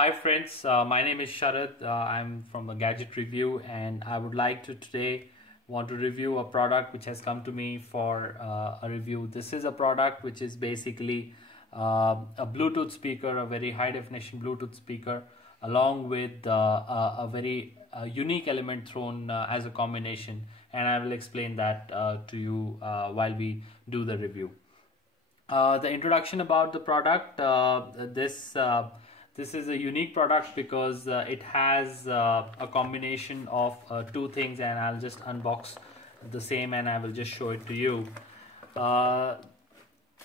Hi friends, my name is Sharad. I'm from a gadget review, and I would like to today want to review a product which has come to me for a review. This is a product which is basically a Bluetooth speaker, a very high definition Bluetooth speaker, along with a very unique element thrown as a combination, and I will explain that to you while we do the review. The introduction about the product. This is a unique product because it has a combination of two things, and I'll just unbox the same and I will just show it to you. Uh,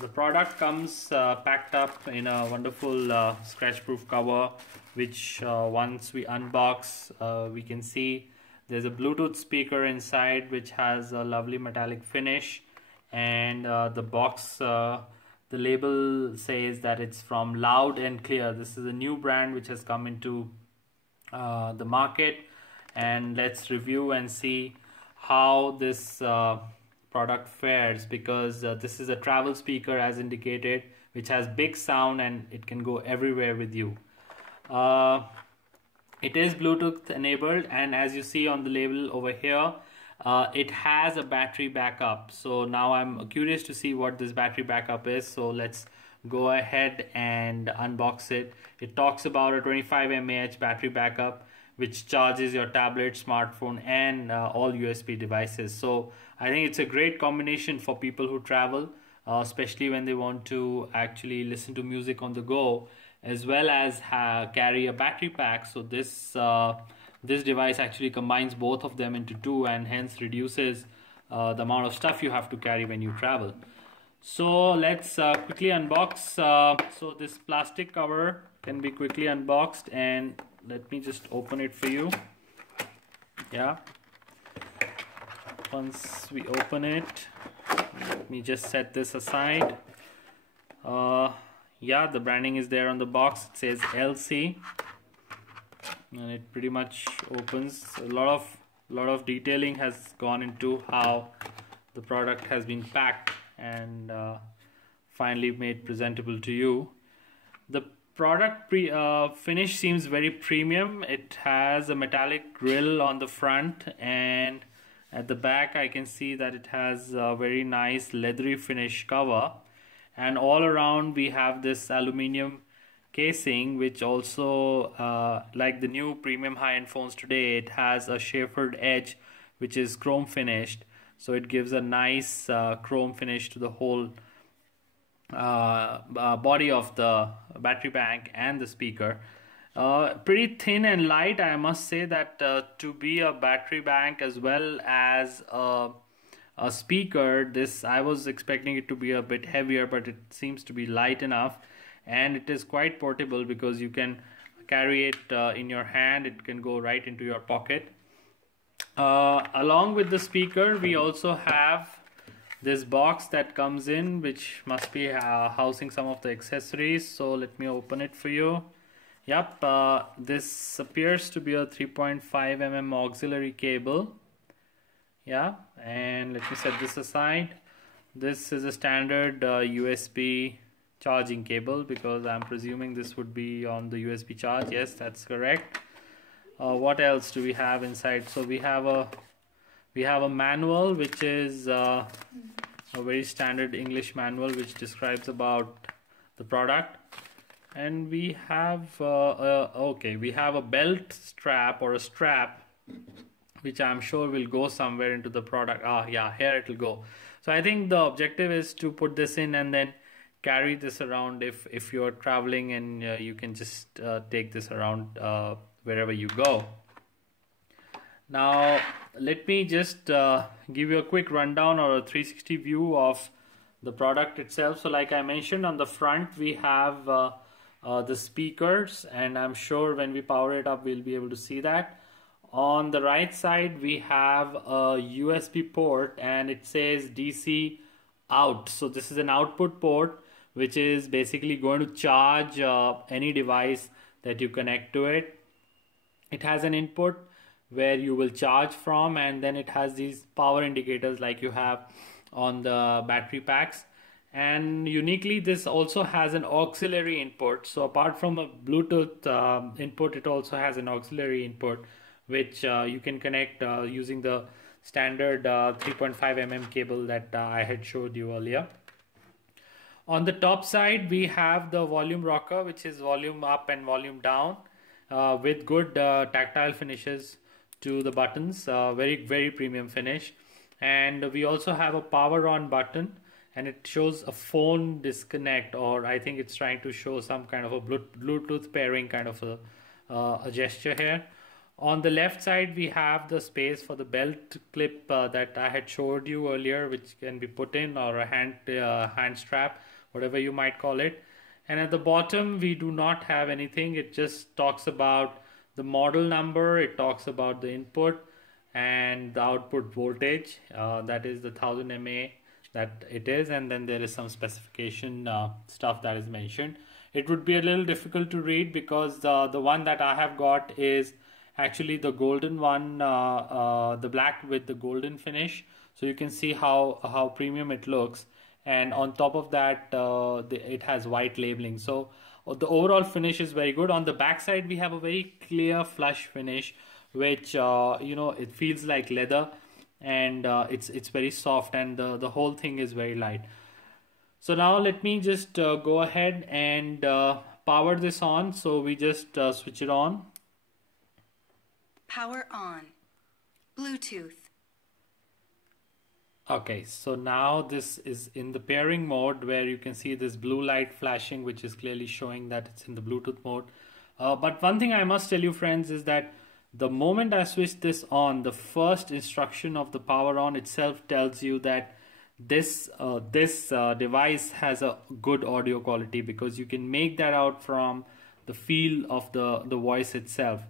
the product comes packed up in a wonderful scratch-proof cover, which once we unbox, we can see there's a Bluetooth speaker inside, which has a lovely metallic finish, and the box. The label says that it's from Loud and Clear. This is a new brand which has come into the market, and let's review and see how this product fares, because this is a travel speaker as indicated, which has big sound and it can go everywhere with you. It is Bluetooth enabled, and as you see on the label over here, it has a battery backup. So now I'm curious to see what this battery backup is, so let's go ahead and unbox it. It talks about a 25 mAh battery backup which charges your tablet, smartphone, and all USB devices. So I think it's a great combination for people who travel, especially when they want to actually listen to music on the go, as well as carry a battery pack. So this device actually combines both of them into two, and hence reduces the amount of stuff you have to carry when you travel. So let's quickly unbox. So this plastic cover can be quickly unboxed, and let me just open it for you. Yeah, once we open it, let me just set this aside. Yeah, the branding is there on the box. It says LC, and it pretty much opens. A lot of detailing has gone into how the product has been packed and finally made presentable to you. The product finish seems very premium. It has a metallic grill on the front, and at the back I can see that it has a very nice leathery finish cover, and all around we have this aluminium casing, which also like the new premium high-end phones today, it has a chamfered edge which is chrome finished, so it gives a nice chrome finish to the whole body of the battery bank and the speaker. Pretty thin and light, I must say that to be a battery bank as well as a speaker, this I was expecting it to be a bit heavier, but it seems to be light enough. And it is quite portable because you can carry it in your hand. It can go right into your pocket. Along with the speaker, we also have this box that comes in, which must be housing some of the accessories. So let me open it for you. Yep, this appears to be a 3.5 mm auxiliary cable. Yeah, and let me set this aside. This is a standard USB charging cable, because I'm presuming this would be on the USB charge. Yes, that's correct. What else do we have inside? So we have a manual, which is a very standard English manual which describes about the product, and we have we have a belt strap or a strap which I'm sure will go somewhere into the product. Yeah, here it will go. So I think the objective is to put this in and then carry this around if you're traveling, and you can just take this around wherever you go. Now let me just give you a quick rundown or a 360 view of the product itself. So like I mentioned, on the front we have the speakers, and I'm sure when we power it up we'll be able to see that. On the right side we have a USB port, and it says DC out. So this is an output port which is basically going to charge any device that you connect to it. It has an input where you will charge from, and then it has these power indicators like you have on the battery packs, And uniquely, this also has an auxiliary input. So apart from a Bluetooth input, it also has an auxiliary input, which you can connect using the standard 3.5 mm cable that I had showed you earlier. On the top side, we have the volume rocker, which is volume up and volume down, with good tactile finishes to the buttons, very premium finish. And we also have a power on button, and it shows a phone disconnect, or I think it's trying to show some kind of a Bluetooth pairing kind of a gesture here. On the left side, we have the space for the belt clip that I had showed you earlier, which can be put in, or a hand strap, whatever you might call it. And at the bottom, we do not have anything. It just talks about the model number, it talks about the input and the output voltage, that is the 1000 mA that it is, and then there is some specification stuff that is mentioned. It would be a little difficult to read because the one that I have got is actually the golden one, the black with the golden finish, so you can see how premium it looks. And on top of that, it has white labeling, so the overall finish is very good. On the back side, we have a very clear flush finish, which it feels like leather, and it's very soft, and the whole thing is very light. So now let me just go ahead and power this on. So we just switch it on. Power on. Bluetooth. Okay, so now this is in the pairing mode, where you can see this blue light flashing, which is clearly showing that it's in the Bluetooth mode. But one thing I must tell you, friends, is that the moment I switch this on, the first instruction of the power on itself tells you that this device has a good audio quality, because you can make that out from the feel of the voice itself.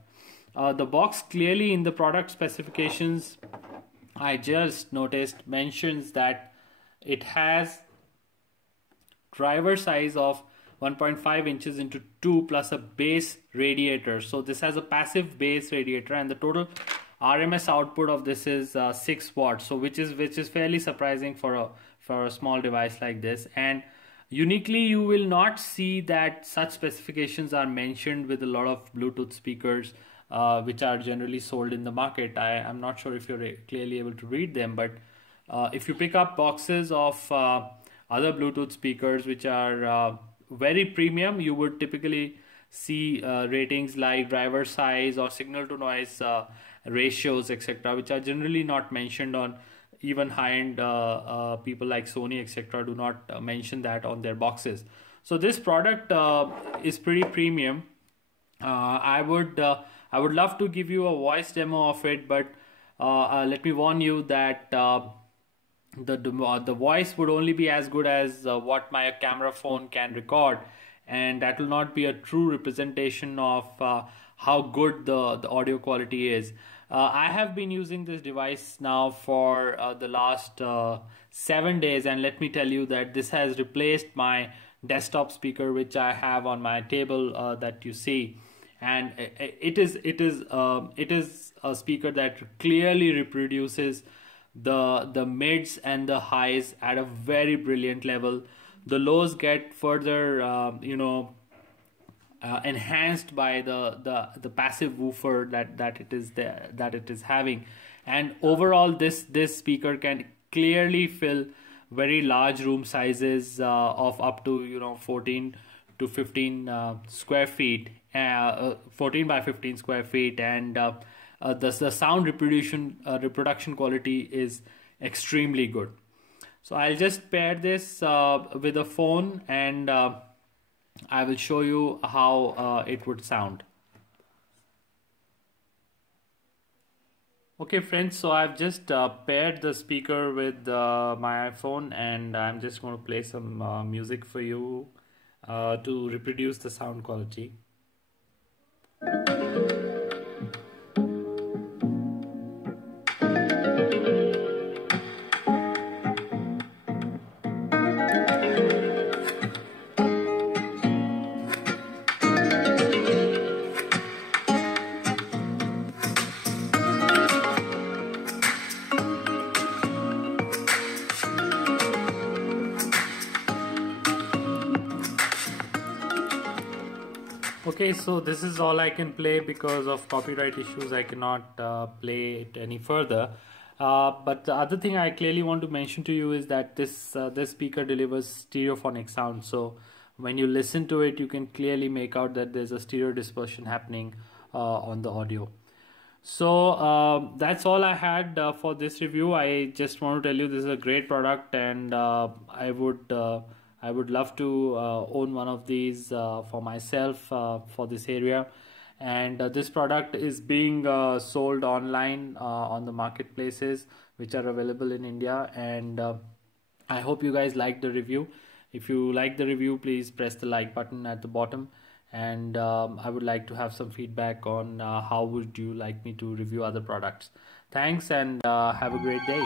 The box clearly in the product specifications, I just noticed, mentions that it has driver size of 1.5 inches into 2 plus a bass radiator. So this has a passive bass radiator, and the total RMS output of this is 6 watts. So which is fairly surprising for a small device like this. And uniquely, you will not see that such specifications are mentioned with a lot of Bluetooth speakers, which are generally sold in the market. I'm not sure if you're clearly able to read them, but if you pick up boxes of other Bluetooth speakers which are very premium, you would typically see ratings like driver size or signal to noise ratios, etc., which are generally not mentioned on even high-end people like Sony, etc., do not mention that on their boxes. So this product is pretty premium. I would love to give you a voice demo of it, but let me warn you that the voice would only be as good as what my camera phone can record, and that will not be a true representation of how good the audio quality is. I have been using this device now for the last 7 days, and let me tell you that this has replaced my desktop speaker, which I have on my table that you see. And it is a speaker that clearly reproduces the mids and the highs at a very brilliant level. The lows get further enhanced by the passive woofer that it is having. And overall, this speaker can clearly fill very large room sizes of up to 14 to 15 square feet, 14 by 15 square feet, and the sound reproduction quality is extremely good. So I'll just pair this with a phone, and I will show you how it would sound. Okay friends, so I've just paired the speaker with my iPhone, and I'm just going to play some music for you to reproduce the sound quality. Okay, so this is all I can play because of copyright issues. I cannot play it any further. But the other thing I clearly want to mention to you is that this speaker delivers stereophonic sound. So when you listen to it, you can clearly make out that there's a stereo dispersion happening on the audio. So that's all I had for this review. I just want to tell you this is a great product, and I would love to own one of these for myself for this area. And this product is being sold online on the marketplaces which are available in India. And I hope you guys like the review. If you like the review, please press the like button at the bottom. And I would like to have some feedback on how would you like me to review other products. Thanks, and have a great day.